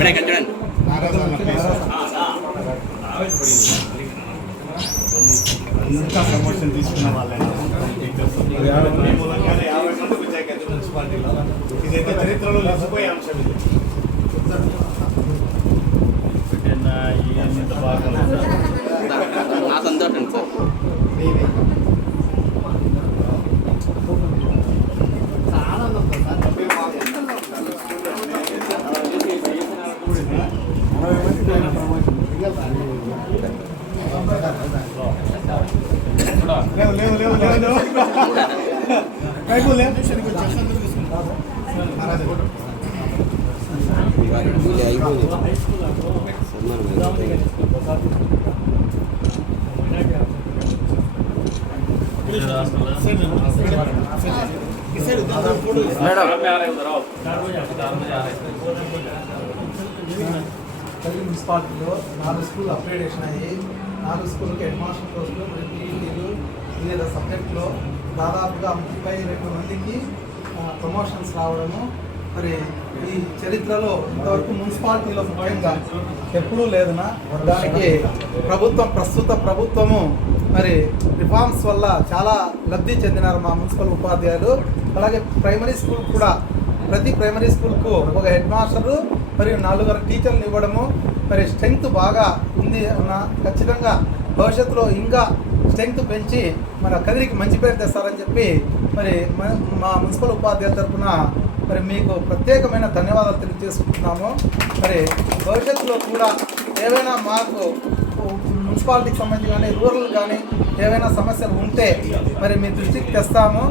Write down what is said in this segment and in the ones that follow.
Break చూడండి అంతా promotion తీసుకున్న వాళ్ళే మీ మూలంగానే యాభై మంది వచ్చాక మున్సిపాలిటీలో. ఇదైతే చరిత్రలో నిలిచిపోయే అంశం ఇది. మేడం తల్లి మున్సిపాలిటీలో నాలుగు స్కూల్ అప్గ్రేడేషన్ అయ్యి నాలుగు స్కూల్కి హెడ్ మాస్టర్ పోస్టులు మరి పీఈటీలు వివిధ సబ్జెక్టులో దాదాపుగా ముప్పై రెండు మందికి ప్రమోషన్స్ రావడము. మరి ఈ చరిత్రలో ఇంతవరకు మున్సిపాలిటీలో ముఖ్యంగా ఎప్పుడూ లేదనా దానికి ప్రభుత్వం ప్రస్తుత ప్రభుత్వము మరి రిఫార్మ్స్ వల్ల చాలా లబ్ధి చెందినారు మా మున్సిపల్ ఉపాధ్యాయులు. అలాగే ప్రైమరీ స్కూల్ కూడా ప్రతి ప్రైమరీ స్కూల్కు ఒక హెడ్ మాస్టరు మరియు నలుగురు టీచర్లు ఇవ్వడము. మరి స్ట్రెంగ్త్ బాగా ఉంది అన్న ఖచ్చితంగా భవిష్యత్తులో ఇంకా స్ట్రెంగ్త్ పెంచి మన కదిరికి మంచి పేరు తెస్తారని చెప్పి మరి మా మున్సిపల్ ఉపాధ్యాయుల తరఫున మరి మీకు ప్రత్యేకమైన ధన్యవాదాలు తెలియజేసుకుంటున్నాము. మరి భవిష్యత్తులో కూడా ఏవైనా మాకు మున్సిపాలిటీకి సంబంధించి కానీ రూరల్ కానీ ఏవైనా సమస్యలు ఉంటే మరి మీ దృష్టికి తెస్తాము.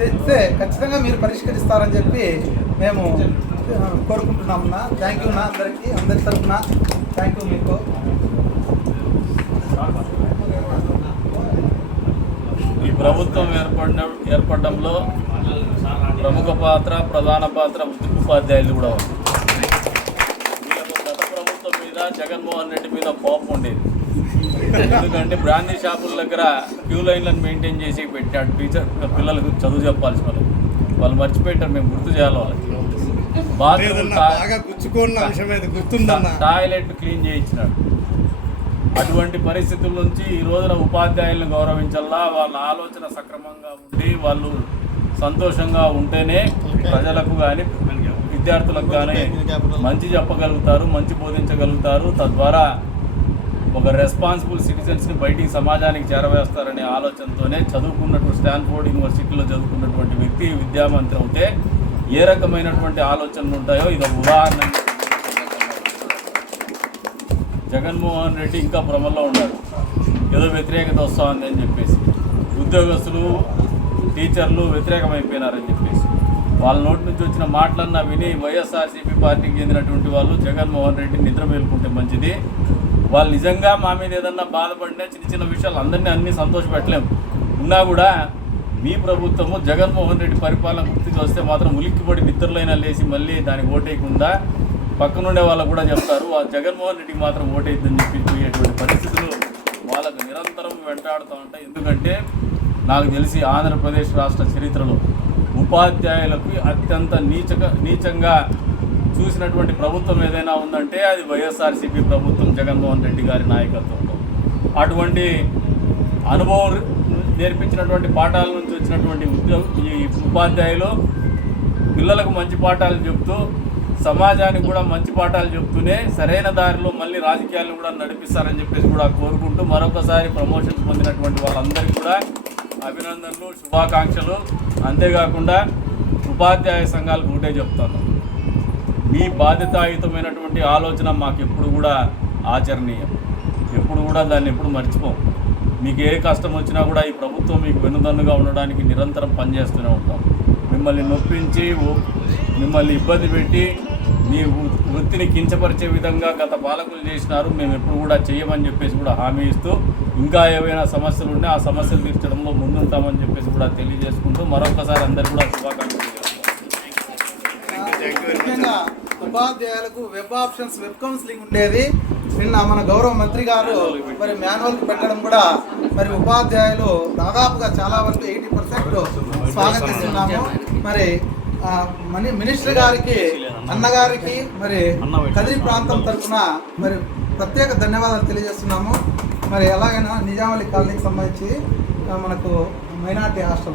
తెస్తే ఖచ్చితంగా మీరు పరిష్కరిస్తారని చెప్పి మేము కోరుకుంటున్నాము కోరుకుంటున్నామన్నా థ్యాంక్ యూ నా అందరికీ అందరి తరఫున థ్యాంక్ యూ మీకు. ఈ ప్రభుత్వం ఏర్పడిన ఏర్పడడంలో ప్రముఖ పాత్ర ప్రధాన పాత్ర ఉపాధ్యాయులు కూడా ఉంది గత ప్రభుత్వం మీద జగన్మోహన్ రెడ్డి మీద కోపం ఉండేది. ఎందుకంటే బ్రాందీ షాపుల దగ్గర క్యూ లైన్లను మెయింటైన్ చేసి పెట్టాడు టీచర్. పిల్లలకు చదువు చెప్పాల్సి వాళ్ళు వాళ్ళు మర్చిపోయింటారు మేము గుర్తు చేయాలి వాళ్ళకి. బాత్రూమ్ గుర్తుందన్న? టాయిలెట్ క్లీన్ చేయించినాడు. అటువంటి పరిస్థితుల నుంచి ఈ రోజున ఉపాధ్యాయులను గౌరవించాలా వాళ్ళ ఆలోచన సక్రమంగా ఉండి వాళ్ళు సంతోషంగా ఉంటేనే ప్రజలకు కానీ విద్యార్థులకు కానీ మంచి చెప్పగలుగుతారు మంచి బోధించగలుగుతారు. తద్వారా ఒక రెస్పాన్సిబుల్ సిటిజన్స్ని బయటికి సమాజానికి చేరవేస్తారనే ఆలోచనతోనే చదువుకున్నటువంటి స్టాన్ఫోర్డ్ యూనివర్సిటీలో చదువుకున్నటువంటి వ్యక్తి విద్యామంత్రి అవుతే ఏ రకమైనటువంటి ఆలోచనలు ఉంటాయో ఇది ఉదాహరణ జగన్మోహన్ రెడ్డి ఇంకా భ్రమల్లో ఉన్నాడు ఏదో వ్యతిరేకత వస్తుంది అని చెప్పేసి. ఉద్యోగస్తులు టీచర్లు వ్యతిరేకమైపోయినారని చెప్పేసి. వాళ్ళ నోటి నుంచి వచ్చిన మాటలన్నా విని వైఎస్ఆర్సీపీ పార్టీకి చెందినటువంటి వాళ్ళు జగన్మోహన్ రెడ్డి నిద్ర మేలుకుంటే మంచిది. వాళ్ళు నిజంగా మా మీద ఏదన్నా బాధపడినా చిన్న చిన్న విషయాలు అందరినీ అన్ని సంతోషపెట్టలేము ఉన్నా కూడా మీ ప్రభుత్వము జగన్మోహన్ రెడ్డి పరిపాలన గుర్తుకు వస్తే మాత్రం ఉలిక్కిపడి నిద్రలైనా లేచి మళ్ళీ దానికి ఓటేయకుండా పక్కనుండే వాళ్ళకు కూడా చెప్తారు ఆ జగన్మోహన్ రెడ్డికి మాత్రం ఓటేద్దని చెప్పి పోయేటువంటి పరిస్థితులు వాళ్ళకు నిరంతరం వెంటాడుతూ ఉంటాయి. ఎందుకంటే నాకు తెలిసి ఆంధ్రప్రదేశ్ రాష్ట్ర చరిత్రలో ఉపాధ్యాయులకు అత్యంత నీచక నీచంగా చూసినటువంటి ప్రభుత్వం ఏదైనా ఉందంటే అది వైఎస్ఆర్సీపీ ప్రభుత్వం జగన్మోహన్ రెడ్డి గారి నాయకత్వంలో. అటువంటి అనుభవం నేర్పించినటువంటి పాఠాల నుంచి వచ్చినటువంటి ఉద్యోగ ఈ ఉపాధ్యాయులు పిల్లలకు మంచి పాఠాలు చెప్తూ సమాజానికి కూడా మంచి పాఠాలు చెప్తూనే సరైన దారిలో మళ్ళీ రాజకీయాలు కూడా నడిపిస్తారని చెప్పేసి కూడా కోరుకుంటూ మరొకసారి ప్రమోషన్స్ పొందినటువంటి వాళ్ళందరికీ కూడా అభినందనలు శుభాకాంక్షలు. అంతేకాకుండా ఉపాధ్యాయ సంఘాలకు ఒకటే చెప్తాను. మీ బాధ్యతాయుతమైనటువంటి ఆలోచన మాకు ఎప్పుడు కూడా ఆచరణీయం. ఎప్పుడు కూడా దాన్ని ఎప్పుడు మర్చిపోం. మీకు ఏ కష్టం వచ్చినా కూడా ఈ ప్రభుత్వం మీకు వెనుదన్నుగా ఉండడానికి నిరంతరం పనిచేస్తూనే ఉంటాం. మిమ్మల్ని నొప్పించి మిమ్మల్ని ఇబ్బంది పెట్టి మీ వృత్తిని కించపరిచే విధంగా గత పాలకులు చేసినారు. మేము ఎప్పుడు కూడా చేయమని చెప్పేసి కూడా హామీ ఇస్తూ ఇంకా ఏవైనా సమస్యలు ఉంటే ఆ సమస్యలు తీర్చడంలో ముందుంటామని చెప్పేసి కూడా తెలియజేసుకుంటూ మరొకసారి అందరు కూడా శుభాకాంక్షలు ముఖ్యంగా ఉపాధ్యాయులకు వెబ్ ఆప్షన్స్ వెబ్ కౌన్సిలింగ్ ఉండేది. నిన్న మన గౌరవ మంత్రి గారు మరి మాన్యువల్ పెట్టడం కూడా మరి ఉపాధ్యాయులు దాదాపుగా చాలా వరకు ఎయిటీ పర్సెంట్ స్వాగతిస్తున్నాము. మరి మినిస్టర్ గారికి అన్నగారికి మరి కదిరి ప్రాంతం తరఫున మరి ప్రత్యేక ధన్యవాదాలు తెలియజేస్తున్నాము. మరి ఎలాగైనా నిజామాలి కాలనీకి సంబంధించి మనకు మైనార్టీ హాస్టల్.